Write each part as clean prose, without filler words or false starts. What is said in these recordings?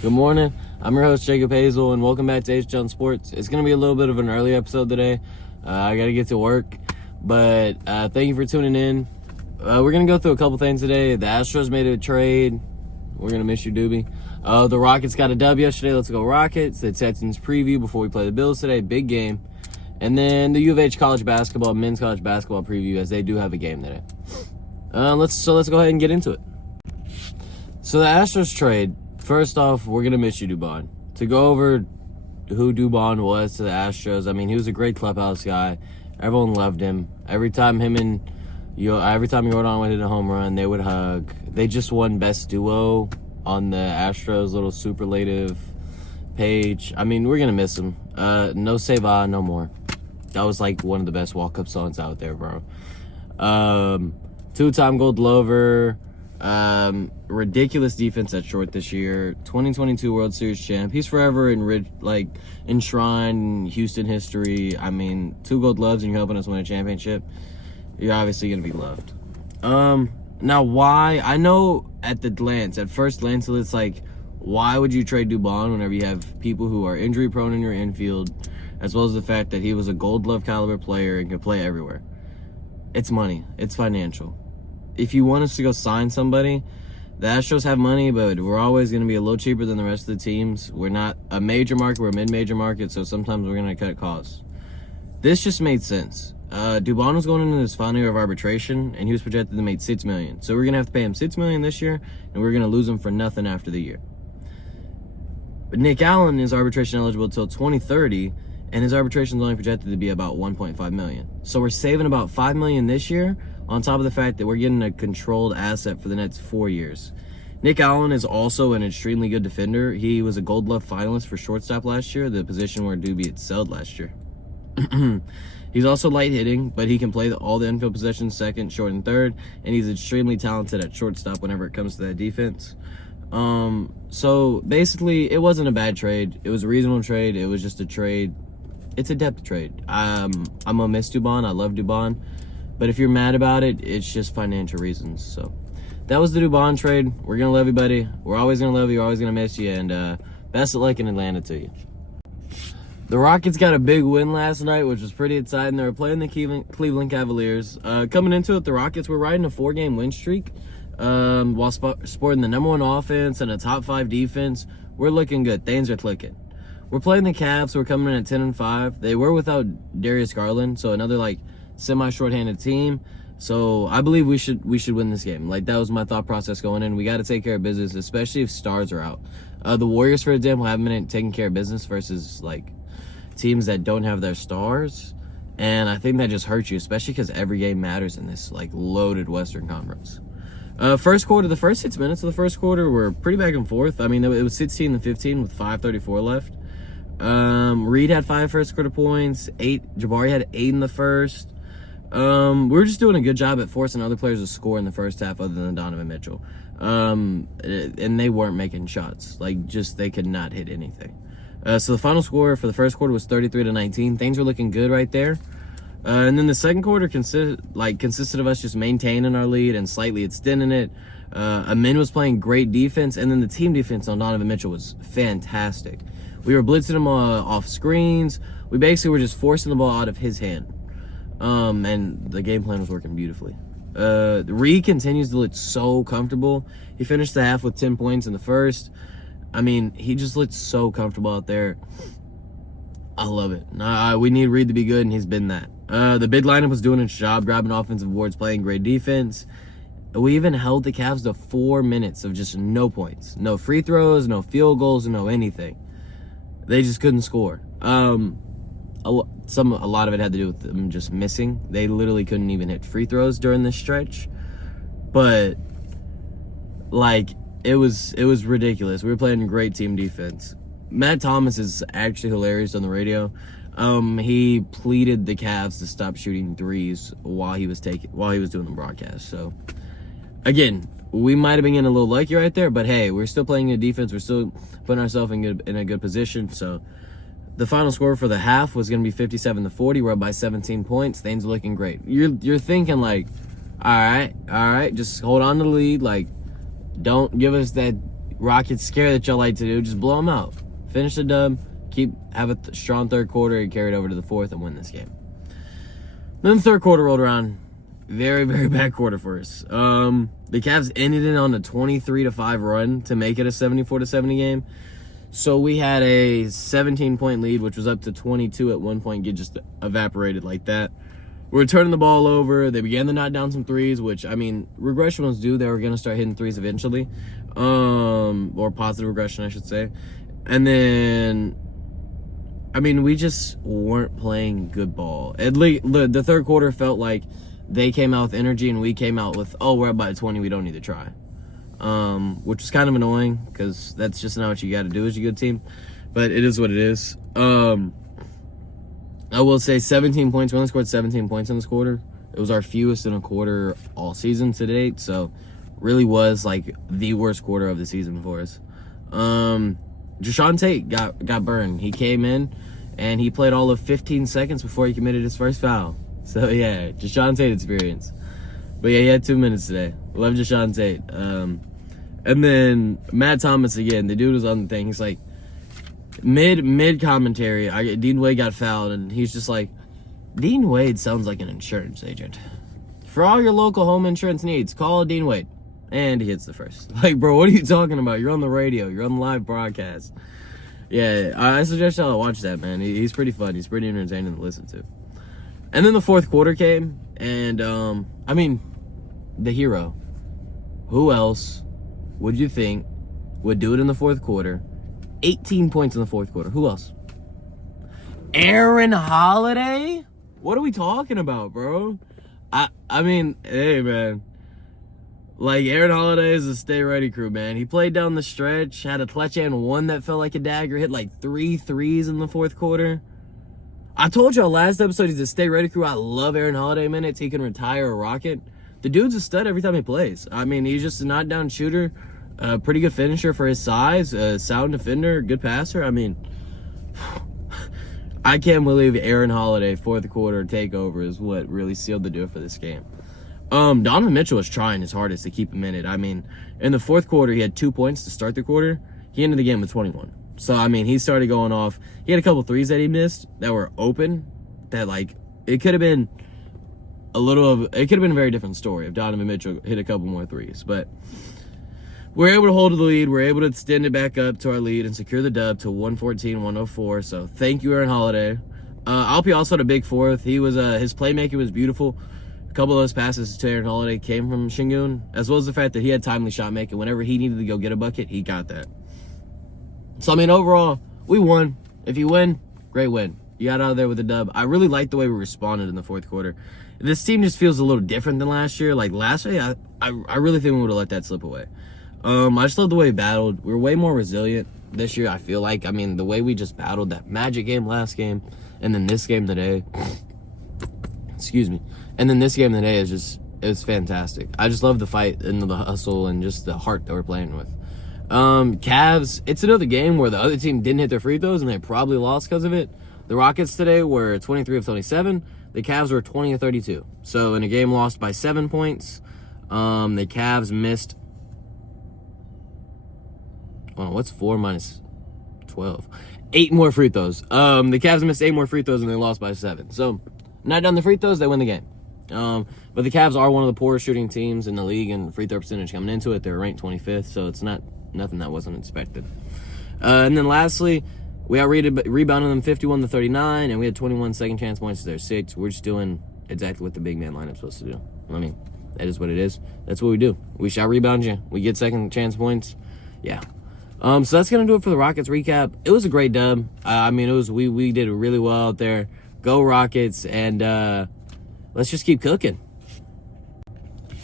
Good morning. I'm your host, Jacob Hazel, and welcome back to H-John Sports. It's going to be a little bit of an early episode today. I got to get to work, but thank you for tuning in. We're going to go through a couple things today. The Astros made a trade. We're going to miss you, Doobie. The Rockets got a dub yesterday. Let's go Rockets. The Texans preview before we play the Bills today. Big game. And then the U of H college basketball, men's college basketball preview, as they do have a game today. Let's go ahead and get into it. So the Astros trade. First off, we're going to miss you, Dubon. To go over who Dubon was to the Astros, I mean, he was a great clubhouse guy. Everyone loved him. Every time Jordan would hit a home run, they would hug. They just won Best Duo on the Astros little superlative page. I mean, we're going to miss him. No Seva, no more. That was like one of the best walk-up songs out there, bro. Two-time Gold Glover. Ridiculous defense at short this year. 2022 World Series champ. He's forever enshrined in Houston history. I mean, 2 Gold Gloves and you're helping us win a championship. You're obviously gonna be loved. Now why? I know at first glance, it's like, why would you trade Dubon whenever you have people who are injury prone in your infield, as well as the fact that he was a Gold Glove caliber player and could play everywhere? It's money. It's financial. If you want us to go sign somebody, the Astros have money, but we're always going to be a little cheaper than the rest of the teams. We're not a major market, we're a mid-major market, so sometimes we're going to cut costs. This just made sense. Dubon was going into his final year of arbitration, and he was projected to make $6 million. So we're going to have to pay him $6 million this year, and we're going to lose him for nothing after the year. But Nick Allen is arbitration eligible until 2030, and his arbitration is only projected to be about $1.5 million. So we're saving about $5 million this year, on top of the fact that we're getting a controlled asset for the next 4 years. Nick Allen is also an extremely good defender. He was a Gold Glove finalist for shortstop last year, the position where Doobie excelled last year. He's also light hitting, but he can play all the infield possessions, second, short, and third, and he's extremely talented at shortstop whenever it comes to that defense. So basically, it wasn't a bad trade. It was a reasonable trade. It was just a trade. It's a depth trade. I'm gonna miss Dubon. I love Dubon. But if you're mad about it, it's just financial reasons. So that was the Dubon trade. We're going to love you, buddy. We're always going to love you. We're always going to miss you. And best of luck in Atlanta to you. The Rockets got a big win last night, which was pretty exciting. They were playing the Cleveland Cavaliers. Coming into it, the Rockets were riding a 4-game win streak while sporting the number 1 offense and a top 5 defense. We're looking good. Things are clicking. We're playing the Cavs, so we're coming in at 10-5. They were without Darius Garland, so another semi-shorthanded team. So I believe we should win this game. That was my thought process going in. We got to take care of business, especially if stars are out. The Warriors, for example, haven't been taking care of business versus teams that don't have their stars, and I think that just hurts you, especially because every game matters in this loaded Western Conference. The first 6 minutes of the first quarter were pretty back and forth. I mean, it was 16-15 with 5:34 left. Reed had 5 first quarter points. Jabari had 8 in the first. We were just doing a good job at forcing other players to score in the first half other than Donovan Mitchell. And they weren't making shots. They could not hit anything. So the final score for the first quarter was 33-19. Things were looking good right there. And then the second quarter consisted of us just maintaining our lead and slightly extending it. Amin was playing great defense, and then the team defense on Donovan Mitchell was fantastic. We were blitzing him off screens. We basically were just forcing the ball out of his hand. And the game plan was working beautifully. Reed continues to look so comfortable. He finished the half with 10 points in the first. I mean, he just looked so comfortable out there. I love it. We need Reed to be good, and he's been that. The big lineup was doing its job, grabbing offensive boards, playing great defense. We even held the Cavs to 4 minutes of just no points. No free throws, no field goals, no anything. They just couldn't score. A lot of it had to do with them just missing. They literally couldn't even hit free throws during this stretch. But it was ridiculous. We were playing great team defense. Matt Thomas is actually hilarious on the radio. He pleaded the Cavs to stop shooting threes while he was doing the broadcast. So again, we might have been getting a little lucky right there, but hey, we're still playing good defense. We're still putting ourselves in a good position. So the final score for the half was going to be 57-40. We're up by 17 points. Things are looking great. You're thinking all right, just hold on to the lead. Don't give us that Rockets scare that y'all like to do, just blow them out. Finish the dub, have a strong third quarter, and carry it over to the fourth and win this game. Then the third quarter rolled around. Very, very bad quarter for us. The Cavs ended it on a 23-5 run to make it a 74-70 game. So we had a 17-point lead, which was up to 22 at one point, just evaporated like that. We were turning the ball over. They began to knock down some threes, which, I mean, regression ones do. They were going to start hitting threes eventually. Or positive regression, I should say. And then, I mean, we just weren't playing good ball. At least the third quarter felt like they came out with energy and we came out with, oh, we're up by 20, we don't need to try. Which was kind of annoying because that's just not what you got to do as a good team. But it is what it is. I will say 17 points. We only scored 17 points in this quarter. It was our fewest in a quarter all season to date. So really was like the worst quarter of the season for us. Deshaun Tate got burned. He came in and he played all of 15 seconds before he committed his first foul. So yeah, Deshaun Tate experience. But yeah, he had 2 minutes today. Love Deshaun Tate. And then Matt Thomas again. The dude was on the thing. He's like, mid commentary, Dean Wade got fouled, and he's just like, Dean Wade sounds like an insurance agent. For all your local home insurance needs, call Dean Wade. And he hits the first. Like, bro, what are you talking about? You're on the radio. You're on the live broadcast. Yeah, I suggest y'all watch that, man. He's pretty fun. He's pretty entertaining to listen to. And then the fourth quarter came, and, I mean, the hero. Who else would you think would do it in the fourth quarter? 18 points in the fourth quarter. Who else? Aaron Holiday? What are we talking about, bro? I mean, hey, man. Like, Aaron Holiday is a stay ready crew, man. He played down the stretch, had a clutch and one that felt like a dagger, hit like 3 threes in the fourth quarter. I told y'all last episode he's a stay ready crew. I love Aaron Holiday minutes. He can retire a Rocket. The dude's a stud every time he plays. I mean, he's just a knockdown shooter. Pretty good finisher for his size. Sound defender. Good passer. I mean, I can't believe Aaron Holiday fourth quarter takeover is what really sealed the deal for this game. Donovan Mitchell was trying his hardest to keep him in it. I mean, in the fourth quarter, he had 2 points to start the quarter. He ended the game with 21. So, I mean, he started going off. He had a couple threes that he missed that were open. That, like, it could have been it could have been a very different story if Donovan Mitchell hit a couple more threes. But we're able to hold the lead. We're able to extend it back up to our lead and secure the dub to 114-104. So, thank you, Aaron Holiday. Alpi also had a big fourth. He was his playmaking was beautiful. A couple of those passes to Aaron Holiday came from Şengün, as well as the fact that he had timely shot making. Whenever he needed to go get a bucket, he got that. So, I mean, overall, we won. If you win, great win. You got out of there with a dub. I really liked the way we responded in the fourth quarter. This team just feels a little different than last year. Like, last year, I really think we would have let that slip away. I just love the way we battled. We were way more resilient this year, I feel like. I mean, the way we just battled that Magic game last game, and then this game today. Excuse me. And then this game today it's fantastic. I just love the fight and the hustle and just the heart that we're playing with. Cavs, it's another game where the other team didn't hit their free throws and they probably lost because of it. The Rockets today were 23 of 27. The Cavs were 20 of 32. So in a game lost by 7 points, the Cavs missed. Oh, what's 4 minus 12? 8 more free throws. The Cavs missed 8 more free throws and they lost by 7. So not done the free throws, they win the game. But the Cavs are one of the poorest shooting teams in the league in free throw percentage coming into it. They're ranked 25th, so it's nothing that wasn't expected. And then lastly, we rebounded them 51-39, and we had 21 second chance points to their 6. We're just doing exactly what the big man lineup's supposed to do. I mean, that is what it is. That's what we do. We shot rebound you. We get second chance points. Yeah. So that's gonna do it for the Rockets recap. It was a great dub. I mean, we did really well out there. Go Rockets, and let's just keep cooking.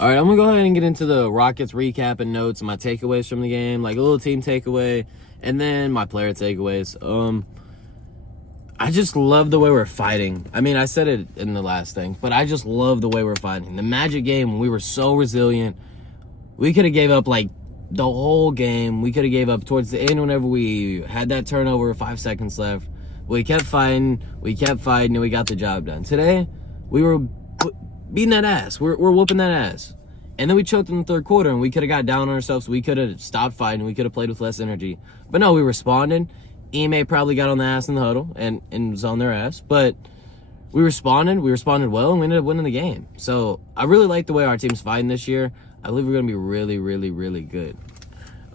All right, I'm going to go ahead and get into the Rockets recap and notes and my takeaways from the game, like a little team takeaway, and then my player takeaways. I just love the way we're fighting. I mean, I said it in the last thing, but I just love the way we're fighting. The Magic game, we were so resilient. We could have gave up, like, the whole game. We could have gave up towards the end whenever we had that turnover, 5 seconds left. We kept fighting, and we got the job done. Today, we were beating that ass. We're whooping that ass. And then we choked in the third quarter, and we could have got down on ourselves. We could have stopped fighting. We could have played with less energy. But no, we responded. Ime probably got on the ass in the huddle and was on their ass. But we responded well, and we ended up winning the game. So I really like the way our team's fighting this year. I believe we're going to be really, really, really good.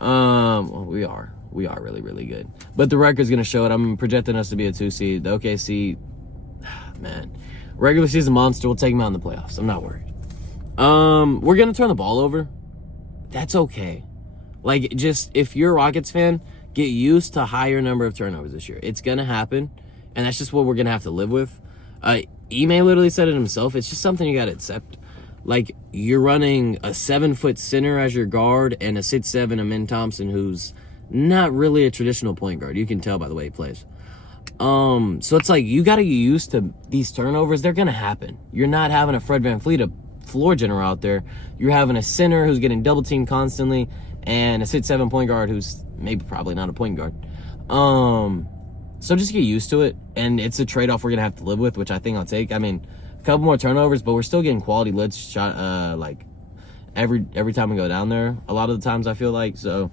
Well, we are really, really good. But the record's going to show it. I'm projecting us to be a 2 seed. The OKC, man, regular season monster. We'll take them out in the playoffs. I'm not worried. We're going to turn the ball over. That's okay. Like, just, if you're a Rockets fan, get used to higher number of turnovers this year. It's going to happen, and that's just what we're going to have to live with. Ime literally said it himself. It's just something you got to accept. Like, you're running a 7-foot center as your guard and a 6'7" Amin Thompson, who's not really a traditional point guard. You can tell by the way he plays. So it's like, you got to get used to these turnovers. They're going to happen. You're not having a Fred VanVleet, a floor general out there. You're having a center who's getting double teamed constantly and a 6'7" point guard who's probably not a point guard. So just get used to it, and it's a trade-off we're going to have to live with, which I think I'll take. I mean, a couple more turnovers, but we're still getting quality lids shot like every time we go down there. A lot of the times I feel like, so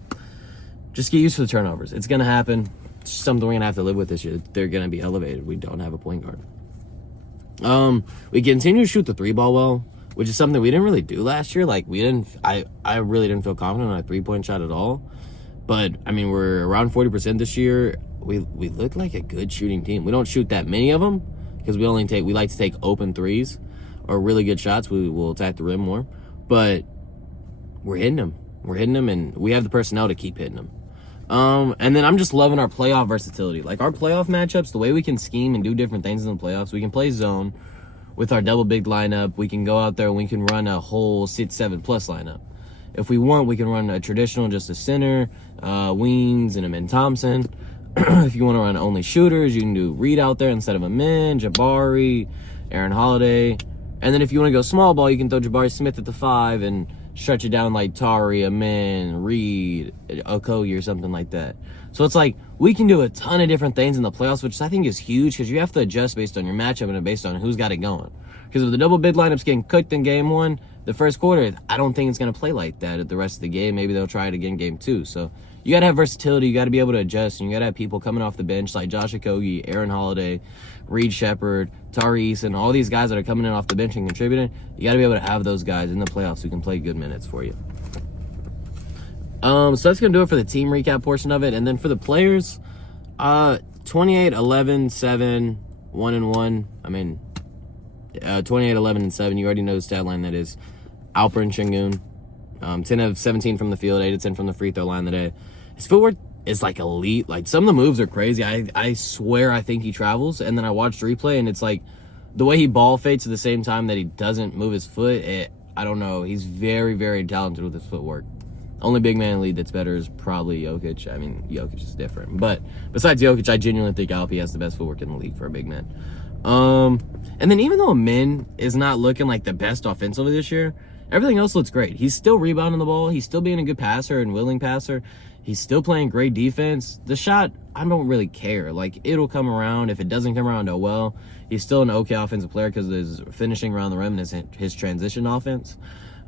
just get used to the turnovers. It's going to happen. It's something we're going to have to live with this year. They're going to be elevated. We don't have a point guard. We continue to shoot the 3-ball well, which is something we didn't really do last year. Like, I really didn't feel confident on a 3-point shot at all. But, I mean, we're around 40% this year. We look like a good shooting team. We don't shoot that many of them because we like to take open threes or really good shots. We will attack the rim more. But we're hitting them. And we have the personnel to keep hitting them. And then I'm just loving our playoff versatility. Like, our playoff matchups, the way we can scheme and do different things in the playoffs. We can play zone with our double big lineup. We can go out there and we can run a whole 6-7 plus lineup. If we want, we can run a traditional, just a center, wings, and a Amin Thompson. If you want to run only shooters, you can do Reed out there instead of Amin, Jabari, Aaron Holiday. And then if you want to go small ball, you can throw Jabari Smith at the 5 and stretch it down like Tari, Amin, Reed, Okoye, or something like that. So it's like, we can do a ton of different things in the playoffs, which I think is huge because you have to adjust based on your matchup and based on who's got it going. Because if the double big lineup's getting cooked in game 1, the first quarter, I don't think it's going to play like that at the rest of the game. Maybe they'll try it again game 2. So you got to have versatility. You got to be able to adjust. And you got to have people coming off the bench like Josh Okogie, Aaron Holiday, Reed Shepard, Tari Eason, all these guys that are coming in off the bench and contributing. You got to be able to have those guys in the playoffs who can play good minutes for you. So that's going to do it for the team recap portion of it. And then for the players, 28, 11, 7, 1-1. I mean, 28, 11, and 7. You already know the stat line that is. Alperen Şengün, 10 of 17 from the field, 8 of 10 from the free throw line today. His footwork is like elite. Like, some of the moves are crazy. I swear I think he travels. And then I watched replay, and it's like the way he ball fakes at the same time that he doesn't move his foot. I don't know. He's very, very talented with his footwork. Only big man in the league that's better is probably Jokic. I mean, Jokic is different. But besides Jokic, I genuinely think Alpi has the best footwork in the league for a big man. And then even though Min is not looking like the best offensively this year, everything else looks great. He's still rebounding the ball. He's still being a good passer and willing passer. He's still playing great defense. The shot, I don't really care. Like, it'll come around. If it doesn't come around, oh well. He's still an okay offensive player because his finishing around the rim and his transition offense.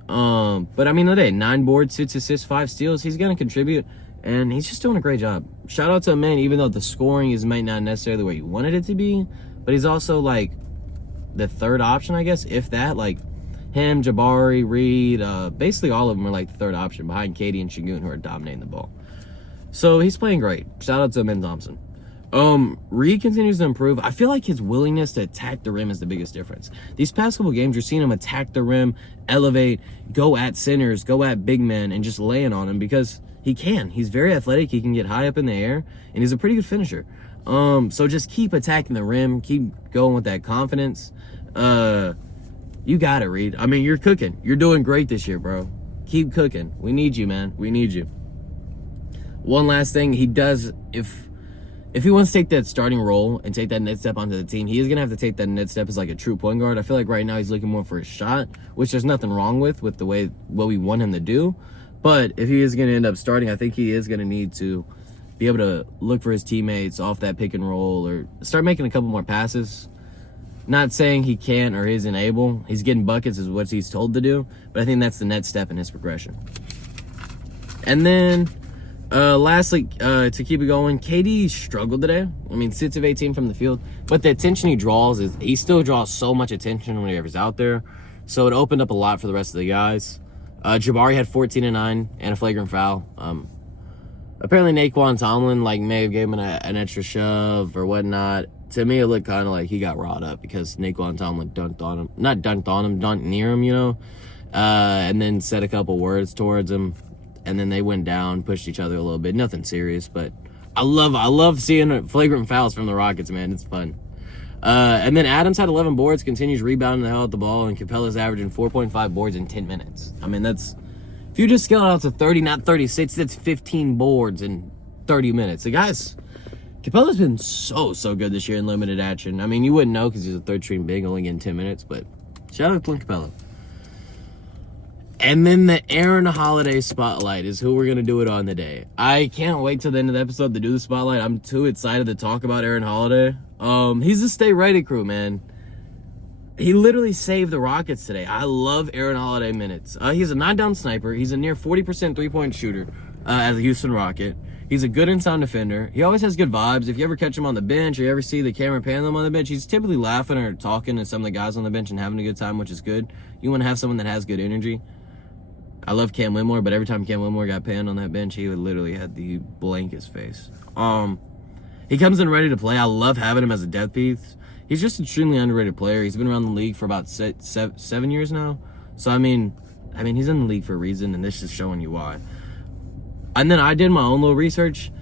But I mean, today, 9 boards, 6 assists, 5 steals. He's going to contribute, and he's just doing a great job. Shout out to Amin, even though the scoring might not necessarily where you wanted it to be, but he's also like the third option, I guess, if that. Like, him, Jabari, Reed, basically all of them are like the third option behind Katie and Şengün, who are dominating the ball. So he's playing great. Shout out to Amin Thompson. Reed continues to improve. I feel like his willingness to attack the rim is the biggest difference. These past couple games, you're seeing him attack the rim, elevate, go at centers, go at big men, and just laying on him because he can. He's very athletic. He can get high up in the air, and he's a pretty good finisher. So just keep attacking the rim. Keep going with that confidence. You got it, Reed. I mean, you're cooking. You're doing great this year, bro. Keep cooking. We need you, man. We need you. One last thing. He does, if he wants to take that starting role and take that next step onto the team, he is going to have to take that next step as like a true point guard. I feel like right now he's looking more for a shot, which there's nothing wrong with the way what we want him to do. But if he is going to end up starting, I think he is going to need to be able to look for his teammates off that pick and roll or start making a couple more passes. Not saying he can't or isn't able. He's getting buckets is what he's told to do, but I think that's the next step in his progression. And then, lastly, to keep it going, KD struggled today. I mean, 6 of 18 from the field, but the attention he draws he still draws so much attention whenever he's out there. So it opened up a lot for the rest of the guys. Jabari had 14 and 9 and a flagrant foul. Apparently Naquan Tomlin may have given him an extra shove or whatnot. To me, it looked kind of like he got riled up because Naquan Tomlin dunked near him, and then said a couple words towards him, and then they went down, pushed each other a little bit. Nothing serious, but I love seeing flagrant fouls from the Rockets, man. It's fun. And then Adams had 11 boards, continues rebounding the hell out the ball, and Capella's averaging 4.5 boards in 10 minutes. I mean, if you just scale it out to 30, not 36, that's 15 boards in 30 minutes. The guys, Capella's been so good this year in limited action. I mean, you wouldn't know because he's a third-string big, only getting 10 minutes, but shout out to Clint Capella. And then the Aaron Holiday spotlight is who we're going to do it on today. I can't wait till the end of the episode to do the spotlight. I'm too excited to talk about Aaron Holiday. He's a stay ready crew, man. He literally saved the Rockets today. I love Aaron Holiday minutes. He's a knockdown sniper. He's a near 40% three-point shooter as a Houston Rocket. He's a good inside defender. He always has good vibes. If you ever catch him on the bench or you ever see the camera pan them on the bench, he's typically laughing or talking to some of the guys on the bench and having a good time, which is good. You want to have someone that has good energy. I love Cam Whitmore, but every time Cam Whitmore got panned on that bench, he would literally had the blankest face. He comes in ready to play. I love having him as a depth piece. He's just an extremely underrated player. He's been around the league for about 7 years now. So, I mean, he's in the league for a reason, and this is showing you why. And then I did my own little research.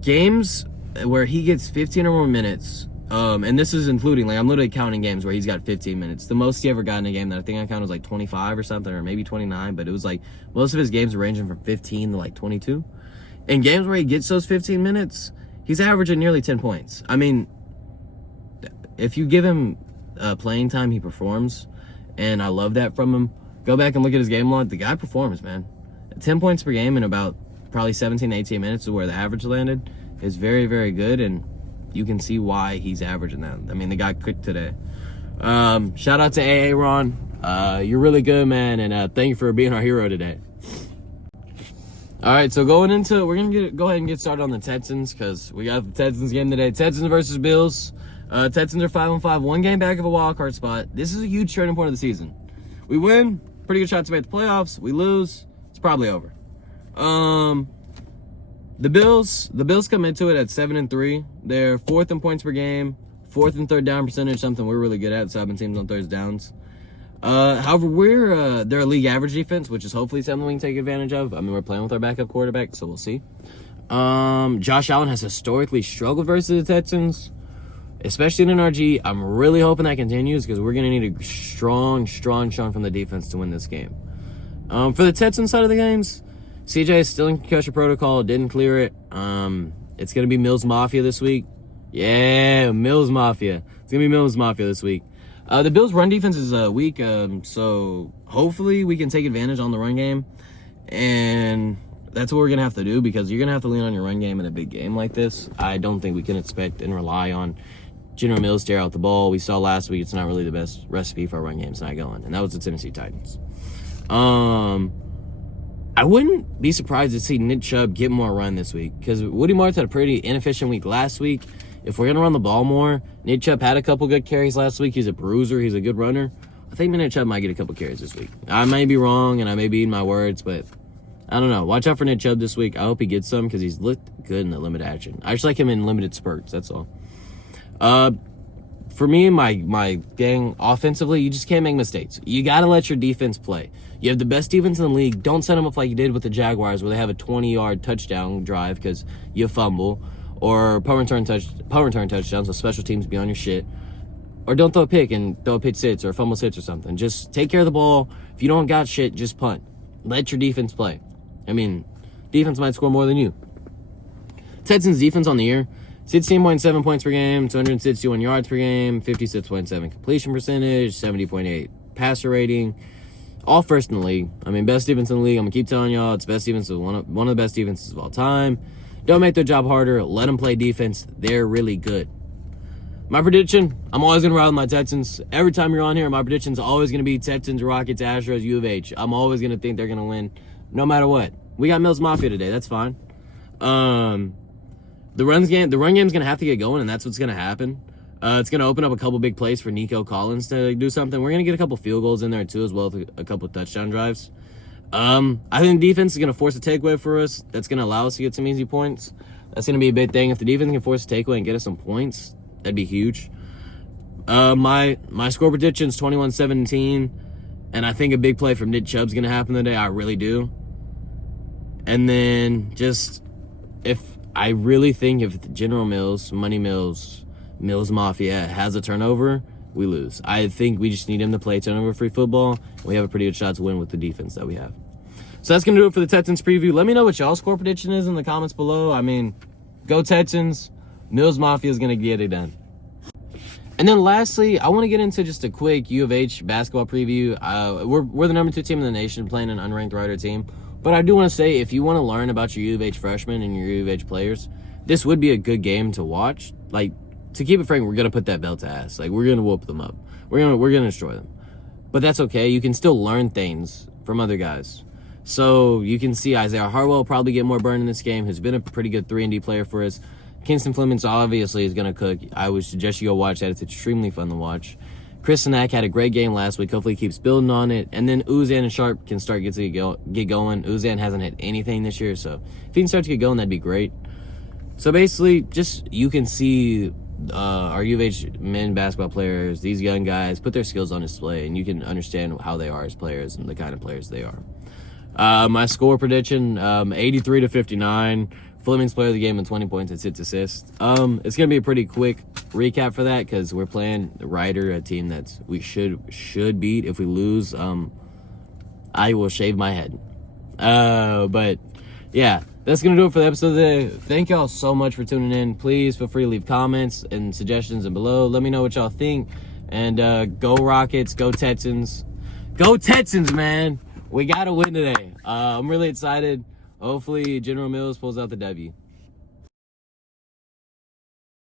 Games where he gets 15 or more minutes, and this is including, I'm literally counting games where he's got 15 minutes. The most he ever got in a game that I think I counted was 25 or something, or maybe 29, but it was most of his games were ranging from 15 to 22. In games where he gets those 15 minutes, he's averaging nearly 10 points. I mean, if you give him playing time, he performs, and I love that from him. Go back and look at his game log. The guy performs, man. 10 points per game in about probably 17, 18 minutes is where the average landed is very, very good, and you can see why he's averaging that. I mean, the guy cooked today. Shout out to AA Ron. You're really good, man, and thank you for being our hero today. All right, so going into, we're going to go ahead and get started on the Texans because we got the Texans game today. Texans versus Bills. Texans are 5-5, one game back of a wild card spot. This is a huge turning point of the season. We win, pretty good shot to make the playoffs. We lose, it's probably over. The Bills come into it at 7-3. They're 4th in points per game, 4th in third down percentage, something we're really good at, 7 teams on third downs. However, they're a league average defense, which is hopefully something we can take advantage of. I mean, we're playing with our backup quarterback, so we'll see. Josh Allen has historically struggled versus the Texans, especially in NRG. I'm really hoping that continues because we're going to need a strong from the defense to win this game. For the Texans side of the games, CJ is still in concussion protocol, didn't clear it. It's going to be Mills Mafia this week. Yeah, Mills Mafia. It's going to be Mills Mafia this week. The Bills' run defense is weak, so hopefully we can take advantage on the run game. And that's what we're going to have to do because you're going to have to lean on your run game in a big game like this. I don't think we can expect and rely on General Mills to air out the ball. We saw last week it's not really the best recipe for a run game. It's not going. And that was the Tennessee Titans. I wouldn't be surprised to see Nick Chubb get more run this week because Woody Martz had a pretty inefficient week last week. If we're going to run the ball more, Nick Chubb had a couple good carries last week. He's a bruiser. He's a good runner. I think Nick Chubb might get a couple carries this week. I may be wrong, and I may be eating my words, but I don't know. Watch out for Nick Chubb this week. I hope he gets some because he's looked good in the limited action. I just like him in limited spurts. That's all. For me, my gang, offensively, you just can't make mistakes. You got to let your defense play. You have the best defense in the league. Don't set them up like you did with the Jaguars where they have a 20-yard touchdown drive because you fumble. Or punt return touchdowns, so special teams be on your shit. Or don't throw a pick and throw a pick six or a fumble six or something. Just take care of the ball. If you don't got shit, just punt. Let your defense play. I mean, defense might score more than you. Texans defense on the year, 16.7 points per game, 261 yards per game, 56.7 completion percentage, 70.8 passer rating. All first in the league. I mean, best defense in the league. I'm going to keep telling y'all it's best defense, one of the best defenses of all time. Don't make their job harder. Let them play defense. They're really good. My prediction, I'm always going to ride with my Texans. Every time you're on here, my prediction's always going to be Texans, Rockets, Astros, U of H. I'm always going to think they're going to win no matter what. We got Mills Mafia today. That's fine. The run game's going to have to get going, and that's what's going to happen. It's going to open up a couple big plays for Nico Collins to do something. We're going to get a couple field goals in there, too, as well as a couple touchdown drives. I think defense is going to force a takeaway for us. That's going to allow us to get some easy points. That's going to be a big thing. If the defense can force a takeaway and get us some points, that'd be huge. My score prediction is 21-17, and I think a big play from Nick Chubb's going to happen today. I really do. And then I really think if General Mills, Money Mills, Mills Mafia has a turnover, we lose. I think we just need him to play turnover-free football, and we have a pretty good shot to win with the defense that we have. So that's going to do it for the Texans preview. Let me know what y'all's score prediction is in the comments below. I mean, go Texans. Mills Mafia is going to get it done. And then lastly, I want to get into just a quick U of H basketball preview. We're the number 2 team in the nation playing an unranked Rider team. But I do want to say, if you want to learn about your U of H freshmen and your U of H players, this would be a good game to watch. Like, to keep it frank, we're going to put that belt to ass. Like, we're going to whoop them up. We're going to destroy them. But that's okay. You can still learn things from other guys. So you can see Isaiah Harwell probably get more burn in this game, who's been a pretty good 3-and-D player for us. Kingston Flemings obviously is going to cook. I would suggest you go watch that. It's extremely fun to watch. Chris Sinak had a great game last week. Hopefully he keeps building on it. And then Uzan and Sharp can start get going. Uzan hasn't hit anything this year, so if he can start to get going, that'd be great. So basically, just you can see our U of H men basketball players, these young guys, put their skills on display, and you can understand how they are as players and the kind of players they are. My score prediction, 83-59. Fleming's player of the game and 20 points and 6 assists. It's going to be a pretty quick recap for that because we're playing the Rider, a team that we should beat. If we lose, I will shave my head. But, yeah, that's going to do it for the episode today. Thank y'all so much for tuning in. Please feel free to leave comments and suggestions below. Let me know what y'all think. And go Rockets, go Texans. Go Texans, man. We got to win today. I'm really excited. Hopefully, General Mills pulls out the W.